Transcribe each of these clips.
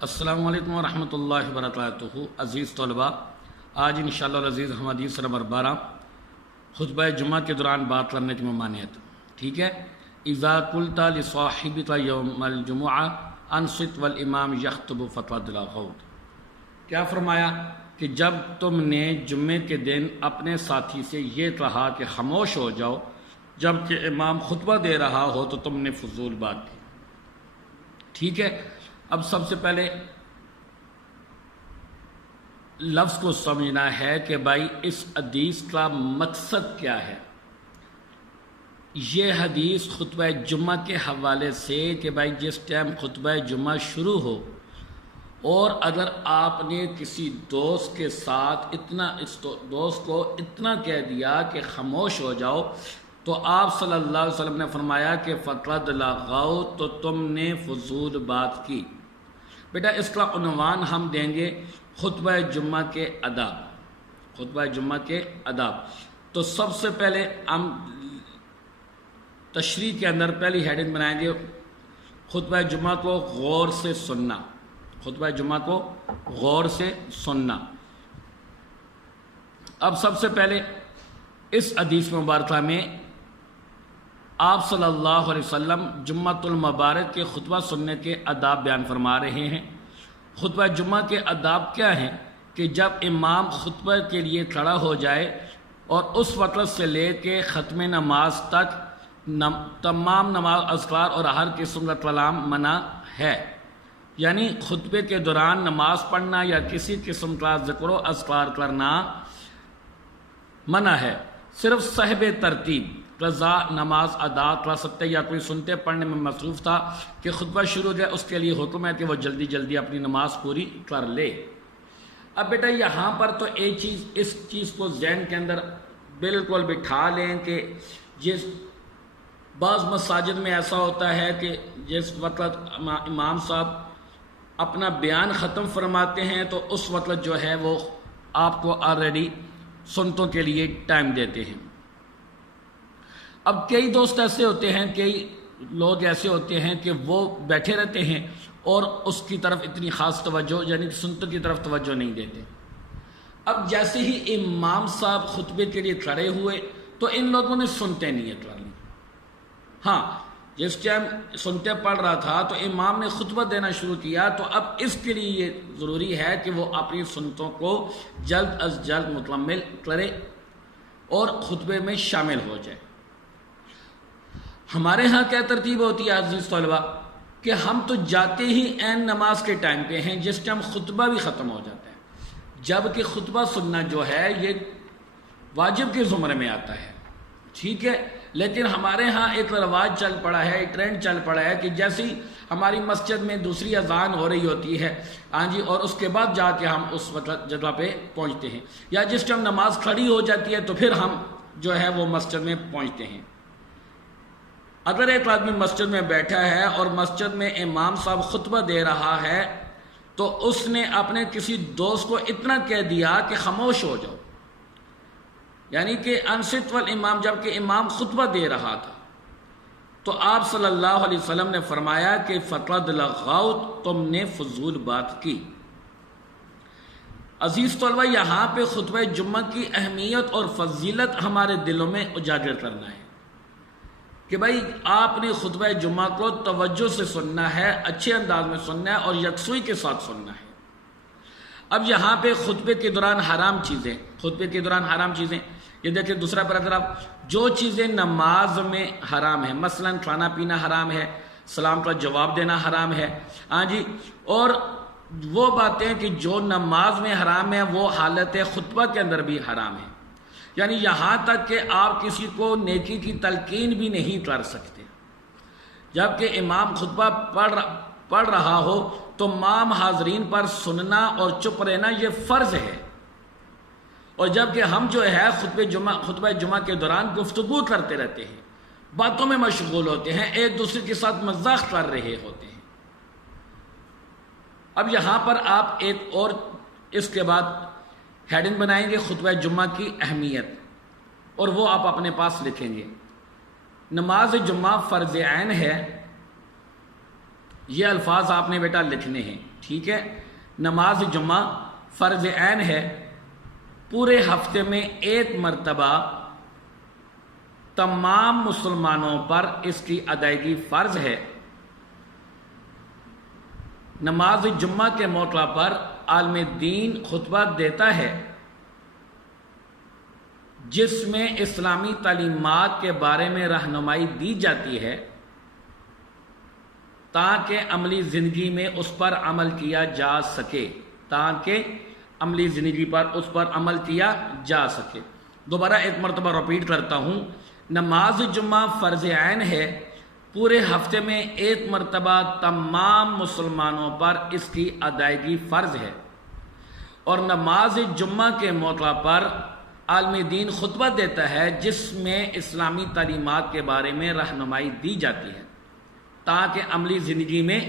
السلام علیکم ورحمۃ اللہ وبرکاتہ۔ عزیز طلباء، آج انشاءاللہ العزیز ہم حدیث نمبر 12 خطبہ جمعہ کے دوران بات کرنے کی ممانعت، ٹھیک ہے۔ اذا قلت لصاحبک یوم الجمعہ انصت والامام یخطب فقد لغوت، کیا فرمایا کہ جب تم نے جمعے کے دن اپنے ساتھی سے یہ کہا کہ خاموش ہو جاؤ جب کہ امام خطبہ دے رہا ہو تو تم نے فضول بات کی، ٹھیک ہے۔ اب سب سے پہلے لفظ کو سمجھنا ہے کہ بھائی اس حدیث کا مقصد کیا ہے۔ یہ حدیث خطبہ جمعہ کے حوالے سے کہ بھائی جس ٹائم خطبہ جمعہ شروع ہو اور اگر آپ نے کسی دوست کے ساتھ اس دوست کو اتنا کہہ دیا کہ خاموش ہو جاؤ تو آپ صلی اللہ علیہ وسلم نے فرمایا کہ فقد لغوت، تو تم نے فضول بات کی۔ بیٹا اس کا عنوان ہم دیں گے خطبہ جمعہ کے آداب، خطبہ جمعہ کے آداب۔ تو سب سے پہلے ہم تشریح کے اندر پہلی ہیڈنگ بنائیں گے خطبہ جمعہ کو غور سے سننا، خطبہ جمعہ کو غور سے سننا۔ اب سب سے پہلے اس حدیث مبارکہ میں آپ صلی اللہ علیہ وسلم جمعۃ المبارک کے خطبہ سننے کے آداب بیان فرما رہے ہیں۔ خطبہ جمعہ کے آداب کیا ہیں کہ جب امام خطبہ کے لیے کھڑا ہو جائے اور اس وقت سے لے کے ختم نماز تک تمام نماز اذکار اور ہر قسم کا کلام منع ہے، یعنی خطبے کے دوران نماز پڑھنا یا کسی قسم کا ذکر و اذکار کرنا منع ہے۔ صرف صاحب ترتیب رضا نماز ادا کر سکتے، یا کوئی سنتے پڑھنے میں مصروف تھا کہ خطبہ شروع ہو جائے اس کے لیے حکم ہے کہ وہ جلدی جلدی اپنی نماز پوری کر لے۔ اب بیٹا یہاں پر تو ایک چیز، اس چیز کو ذہن کے اندر بالکل بٹھا لیں کہ جس بعض مساجد میں ایسا ہوتا ہے کہ جس وقت امام صاحب اپنا بیان ختم فرماتے ہیں تو اس وقت جو ہے وہ آپ کو آلریڈی سنتوں کے لیے ٹائم دیتے ہیں۔ اب کئی دوست ایسے ہوتے ہیں، کئی لوگ ایسے ہوتے ہیں کہ وہ بیٹھے رہتے ہیں اور اس کی طرف اتنی خاص توجہ، یعنی سنتوں کی طرف توجہ نہیں دیتے۔ اب جیسے ہی امام صاحب خطبے کے لیے کھڑے ہوئے تو ان لوگوں نے سنتے نیت کر لی۔ ہاں، جس ٹائم سنتے پڑھ رہا تھا تو امام نے خطبہ دینا شروع کیا، تو اب اس کے لیے یہ ضروری ہے کہ وہ اپنی سنتوں کو جلد از جلد مکمل کرے اور خطبے میں شامل ہو جائے۔ ہمارے ہاں کیا ترتیب ہوتی ہے عزیز طلباء کہ ہم تو جاتے ہی عین نماز کے ٹائم پہ ہیں جس ٹائم خطبہ بھی ختم ہو جاتا ہے، جبکہ خطبہ سننا جو ہے یہ واجب کے زمرے میں آتا ہے، ٹھیک ہے۔ لیکن ہمارے ہاں ایک رواج چل پڑا ہے، ایک ٹرینڈ چل پڑا ہے کہ جیسے ہی ہماری مسجد میں دوسری اذان ہو رہی ہوتی ہے، ہاں جی، اور اس کے بعد جا کے ہم اس جگہ پہ پہنچتے ہیں، یا جس ٹائم نماز کھڑی ہو جاتی ہے تو پھر ہم جو ہے وہ مسجد میں پہنچتے ہیں۔ اگر ایک آدمی مسجد میں بیٹھا ہے اور مسجد میں امام صاحب خطبہ دے رہا ہے تو اس نے اپنے کسی دوست کو اتنا کہہ دیا کہ خاموش ہو جاؤ، یعنی کہ انصت والامام، جب کہ امام خطبہ دے رہا تھا، تو آپ صلی اللہ علیہ وسلم نے فرمایا کہ فقد لغوت، تم نے فضول بات کی۔ عزیز طلبہ، یہاں پہ خطبہ جمعہ کی اہمیت اور فضیلت ہمارے دلوں میں اجاگر کرنا ہے کہ بھائی آپ نے خطبہ جمعہ کو توجہ سے سننا ہے، اچھے انداز میں سننا ہے اور یکسوئی کے ساتھ سننا ہے۔ اب یہاں پہ خطبے کے دوران حرام چیزیں، خطبے کے دوران حرام چیزیں، یہ دیکھیں دوسرا پیراگراف، جو چیزیں نماز میں حرام ہیں، مثلا کھانا پینا حرام ہے، سلام کا جواب دینا حرام ہے، ہاں جی، اور وہ باتیں کہ جو نماز میں حرام ہے وہ حالت خطبہ کے اندر بھی حرام ہے، یعنی یہاں تک کہ آپ کسی کو نیکی کی تلقین بھی نہیں کر سکتے۔ جبکہ امام خطبہ پڑھ رہا ہو تو تمام حاضرین پر سننا اور چپ رہنا یہ فرض ہے، اور جبکہ ہم جو ہے خطبہ جمعہ کے دوران گفتگو کرتے رہتے ہیں، باتوں میں مشغول ہوتے ہیں، ایک دوسرے کے ساتھ مذاق کر رہے ہوتے ہیں۔ اب یہاں پر آپ ایک اور اس کے بعد ہیڈنگ بنائیں گے خطبہ جمعہ کی اہمیت، اور وہ آپ اپنے پاس لکھیں گے۔ نماز جمعہ فرض عین ہے، یہ الفاظ آپ نے بیٹا لکھنے ہیں، ٹھیک ہے، نماز جمعہ فرض عین ہے، پورے ہفتے میں ایک مرتبہ تمام مسلمانوں پر اس کی ادائیگی فرض ہے۔ نماز جمعہ کے موقع پر عالم دین خطبہ دیتا ہے جس میں اسلامی تعلیمات کے بارے میں رہنمائی دی جاتی ہے تاکہ عملی زندگی میں اس پر عمل کیا جا سکے، عمل کیا جا سکے۔ دوبارہ ایک مرتبہ رپیٹ کرتا ہوں، نماز جمعہ فرض عین ہے، پورے ہفتے میں ایک مرتبہ تمام مسلمانوں پر اس کی ادائیگی فرض ہے، اور نماز جمعہ کے موقع پر عالم دین خطبہ دیتا ہے جس میں اسلامی تعلیمات کے بارے میں رہنمائی دی جاتی ہے تاکہ عملی زندگی میں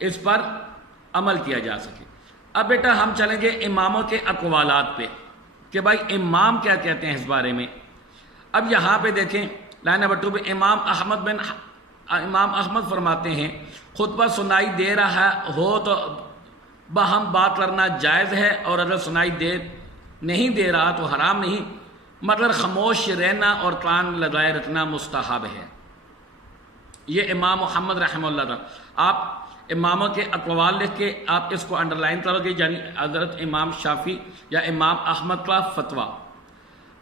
اس پر عمل کیا جا سکے۔ اب بیٹا ہم چلیں گے اماموں کے اقوالات پہ کہ بھائی امام کیا کہتے ہیں اس بارے میں۔ اب یہاں پہ دیکھیں لائن نمبر 2 پہ امام احمد فرماتے ہیں خطبہ سنائی دے رہا ہو تو باہم بات کرنا جائز ہے، اور اگر سنائی نہیں دے رہا تو حرام نہیں، مگر خاموش رہنا اور کان لگائے رکھنا مستحب ہے۔ یہ امام محمد رحمہ اللہ تھا۔ آپ اماموں کے اقوال لکھ کے آپ اس کو انڈر لائن کرو گے، یعنی حضرت امام شافعی یا امام احمد کا فتویٰ۔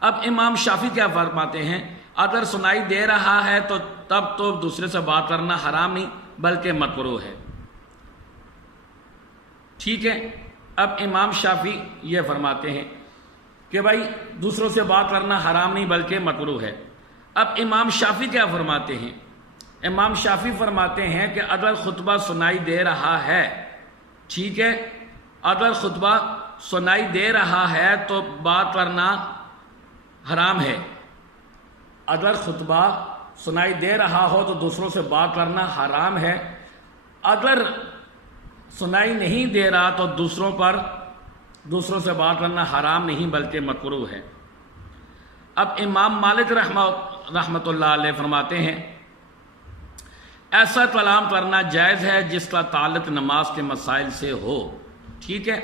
اب امام شافعی کیا فرماتے ہیں، اگر سنائی دے رہا ہے تو تب تو دوسرے سے بات کرنا حرام نہیں بلکہ مکروہ ہے، ٹھیک ہے۔ اب امام شافعی یہ فرماتے ہیں کہ بھائی دوسروں سے بات کرنا حرام نہیں بلکہ مکروہ ہے۔ اب امام شافعی کیا فرماتے ہیں، امام شافعی فرماتے ہیں کہ اگر خطبہ سنائی دے رہا ہے، ٹھیک ہے، اگر خطبہ سنائی دے رہا ہے تو بات کرنا حرام ہے۔ اگر خطبہ سنائی دے رہا ہو تو دوسروں سے بات کرنا حرام ہے، اگر سنائی نہیں دے رہا تو دوسروں سے بات کرنا حرام نہیں بلکہ مکروہ ہے۔ اب امام مالک رحمۃ اللہ علیہ فرماتے ہیں ایسا کلام کرنا جائز ہے جس کا تعلق نماز کے مسائل سے ہو، ٹھیک ہے۔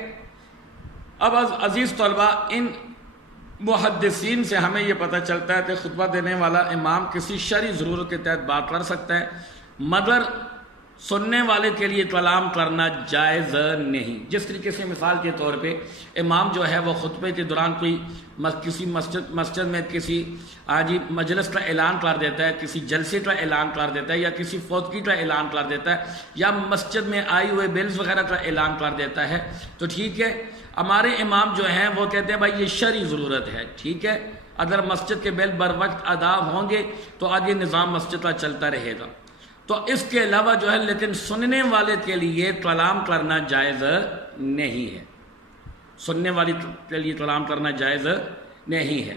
اب عزیز طلبہ، ان محدثین سے ہمیں یہ پتہ چلتا ہے کہ خطبہ دینے والا امام کسی شرعی ضرورت کے تحت بات کر سکتا ہے، مگر سننے والے کے لیے کلام کرنا جائز نہیں۔ جس طریقے سے مثال کے طور پہ امام جو ہے وہ خطبے کے دوران کوئی کسی مسجد میں کسی مجلس کا اعلان کر دیتا ہے، کسی جلسے کا اعلان کر دیتا ہے، یا کسی فوتگی کا اعلان کر دیتا ہے، یا مسجد میں آئی ہوئے بلز وغیرہ کا اعلان کر دیتا ہے، تو ٹھیک ہے، ہمارے امام جو ہیں وہ کہتے ہیں بھائی یہ شرعی ضرورت ہے، ٹھیک ہے، اگر مسجد کے بل بر وقت ادا ہوں گے تو آگے نظام مسجد کا چلتا رہے گا۔ تو اس کے علاوہ جو ہے لیکن سننے والے کے لیے کلام کرنا جائز نہیں ہے، سننے والے کے لیے کلام کرنا جائز نہیں ہے۔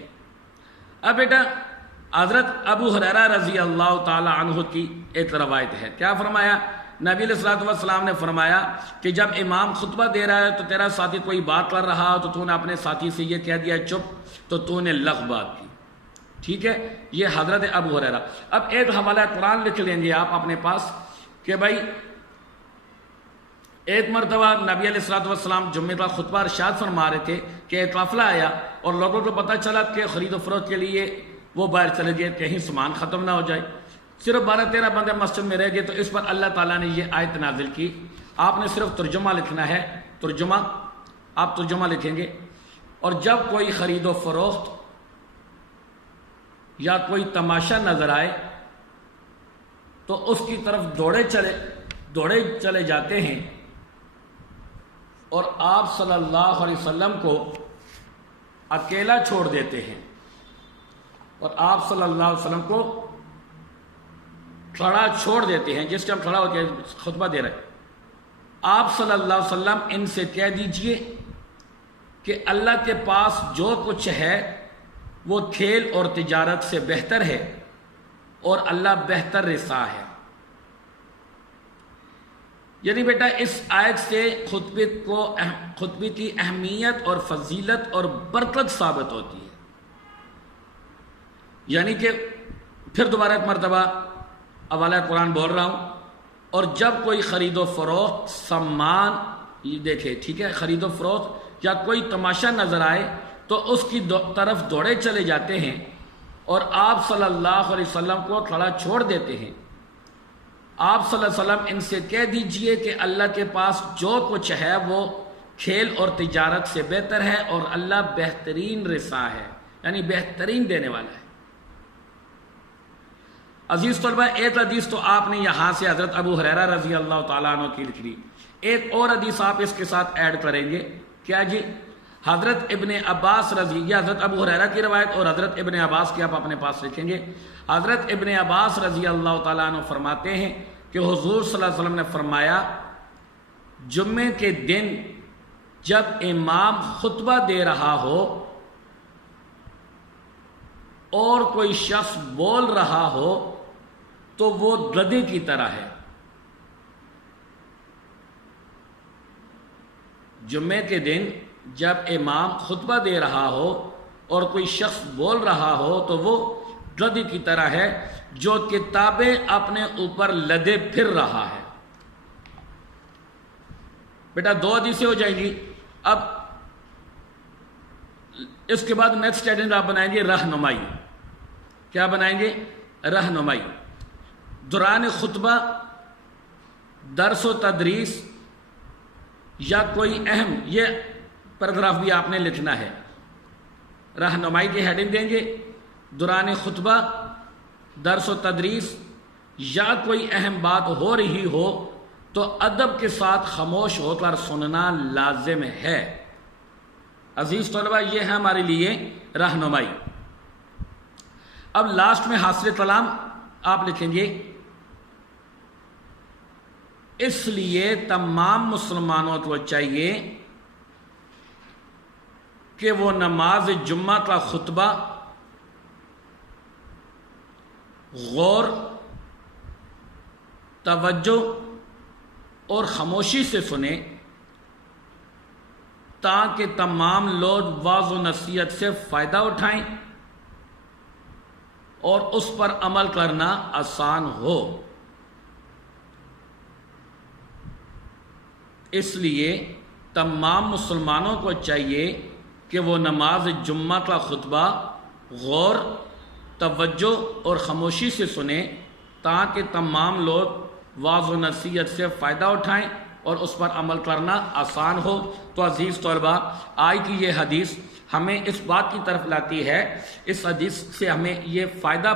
اب بیٹا حضرت ابو ہریرہ رضی اللہ تعالی عنہ کی ایک روایت ہے، کیا فرمایا، نبی علیہ الصلوۃ والسلام نے فرمایا کہ جب امام خطبہ دے رہا ہے تو تیرا ساتھی کوئی بات کر رہا ہو تو تو نے اپنے ساتھی سے یہ کہہ دیا چپ، تو نے لغو بات کی، ٹھیک ہے۔ یہ حضرت ابو ہریرہ۔ اب ایک حوالہ قرآن لکھ لیں گے آپ اپنے پاس کہ بھائی ایک مرتبہ نبی علیہ الصلوۃ والسلام جمعہ کا خطبہ ارشاد فرما رہے تھے کہ ایک قافلہ آیا اور لوگوں کو پتہ چلا کہ خرید و فروخت کے لیے وہ باہر چلے گئے، کہیں سامان ختم نہ ہو جائے، صرف 12-13 بندے مسجد میں رہ گئے، تو اس پر اللہ تعالیٰ نے یہ آیت نازل کی۔ آپ نے صرف ترجمہ لکھنا ہے، آپ ترجمہ لکھیں گے، اور جب کوئی خرید و فروخت یا کوئی تماشا نظر آئے تو اس کی طرف دوڑے چلے جاتے ہیں، اور آپ صلی اللہ علیہ وسلم کو اکیلا چھوڑ دیتے ہیں، اور آپ صلی اللہ علیہ وسلم کو کھڑا چھوڑ دیتے ہیں، جس ٹائم کھڑا ہو کے خطبہ دے رہے۔ آپ صلی اللہ علیہ وسلم ان سے کہہ دیجئے کہ اللہ کے پاس جو کچھ ہے وہ کھیل اور تجارت سے بہتر ہے، اور اللہ بہتر رسا ہے۔ یعنی بیٹا اس آیت سے خطبے کی اہمیت اور فضیلت اور برکت ثابت ہوتی ہے۔ یعنی کہ پھر دوبارہ ایک مرتبہ حوالہ قرآن بول رہا ہوں، اور جب کوئی خرید و فروخت سامان یہ دیکھے، ٹھیک ہے، خرید و فروخت یا کوئی تماشا نظر آئے تو اس کی طرف دوڑے چلے جاتے ہیں اور آپ صلی اللہ علیہ وسلم کو کھڑا چھوڑ دیتے ہیں۔ آپ صلی اللہ علیہ وسلم ان سے کہہ دیجئے کہ اللہ کے پاس جو کچھ ہے وہ کھیل اور تجارت سے بہتر ہے اور اللہ بہترین رساں ہے، یعنی بہترین دینے والا ہے۔ عزیز طلبہ، ایک حدیث تو آپ نے یہاں سے حضرت ابو ہریرہ رضی اللہ تعالیٰ عنہ کی لکھ لی، ایک اور حدیث آپ اس کے ساتھ ایڈ کریں گے، کیا جی؟ حضرت ابن عباس یہ حضرت ابو ہریرہ کی روایت اور حضرت ابن عباس کی آپ اپنے پاس لکھیں گے۔ حضرت ابن عباس رضی اللہ تعالیٰ عنہ فرماتے ہیں کہ حضور صلی اللہ علیہ وسلم نے فرمایا، جمعے کے دن جب امام خطبہ دے رہا ہو اور کوئی شخص بول رہا ہو تو وہ گدھے کی طرح ہے۔ جمعے کے دن جب امام خطبہ دے رہا ہو اور کوئی شخص بول رہا ہو تو وہ گدھے کی طرح ہے جو کتابیں اپنے اوپر لدے پھر رہا ہے۔ بیٹا 2 حدیثیں ہو جائیں گی۔ اب اس کے بعد نیکسٹ ایڈنٹ آپ بنائیں گے رہنمائی۔ کیا بنائیں گے؟ رہنمائی۔ دوران خطبہ، درس و تدریس یا کوئی اہم، یہ پیراگراف بھی آپ نے لکھنا ہے۔ رہنمائی کی ہیڈنگ دیں گے، دوران خطبہ، درس و تدریس یا کوئی اہم بات ہو رہی ہو تو ادب کے ساتھ خاموش ہو کر سننا لازم ہے۔ عزیز طلبہ، یہ ہے ہمارے لیے رہنمائی۔ اب لاسٹ میں حاصل کلام آپ لکھیں گے، اس لیے تمام مسلمانوں کو چاہیے کہ وہ نماز جمعہ کا خطبہ غور، توجہ اور خاموشی سے سنیں تاکہ تمام لوگ واعظ و نصیحت سے فائدہ اٹھائیں اور اس پر عمل کرنا آسان ہو۔ اس لیے تمام مسلمانوں کو چاہیے کہ وہ نماز جمعہ کا خطبہ غور، توجہ اور خاموشی سے سنیں تاکہ تمام لوگ واعظ و نصیحت سے فائدہ اٹھائیں اور اس پر عمل کرنا آسان ہو۔ تو عزیز طلبہ، آج کی یہ حدیث ہمیں اس بات کی طرف لاتی ہے، اس حدیث سے ہمیں یہ فائدہ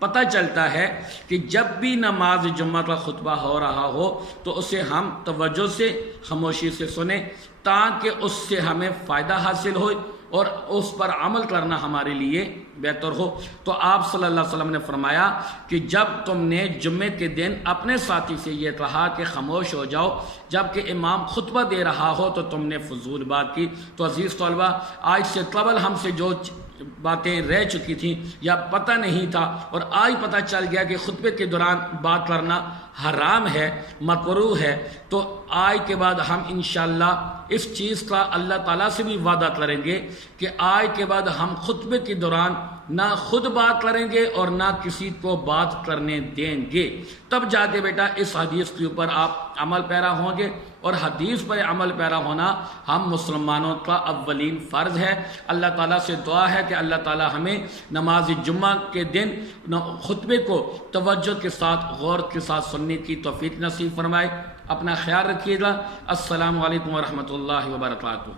پتہ چلتا ہے کہ جب بھی نماز جمعہ کا خطبہ ہو رہا ہو تو اسے ہم توجہ سے، خاموشی سے سنیں تاکہ اس سے ہمیں فائدہ حاصل ہو اور اس پر عمل کرنا ہمارے لیے بہتر ہو۔ تو آپ صلی اللہ علیہ وسلم نے فرمایا کہ جب تم نے جمعے کے دن اپنے ساتھی سے یہ کہا کہ خاموش ہو جاؤ جبکہ امام خطبہ دے رہا ہو تو تم نے فضول بات کی۔ تو عزیز طلبہ، آج سے قبل ہم سے جو باتیں رہ چکی تھیں یا پتہ نہیں تھا اور آج پتہ چل گیا کہ خطبے کے دوران بات کرنا حرام ہے، مکروہ ہے، تو آج کے بعد ہم انشاءاللہ اس چیز کا اللہ تعالیٰ سے بھی وعدہ کریں گے کہ آج کے بعد ہم خطبے کے دوران نہ خود بات کریں گے اور نہ کسی کو بات کرنے دیں گے۔ تب جا کے بیٹا اس حدیث کے اوپر آپ عمل پیرا ہوں گے، اور حدیث پر عمل پیرا ہونا ہم مسلمانوں کا اولین فرض ہے۔ اللہ تعالیٰ سے دعا ہے کہ اللہ تعالیٰ ہمیں نماز جمعہ کے دن خطبے کو توجہ کے ساتھ، غور کے ساتھ سننے کی توفیق نصیب فرمائے۔ اپنا خیال رکھیے گا۔ السلام علیکم ورحمۃ اللہ وبرکاتہ۔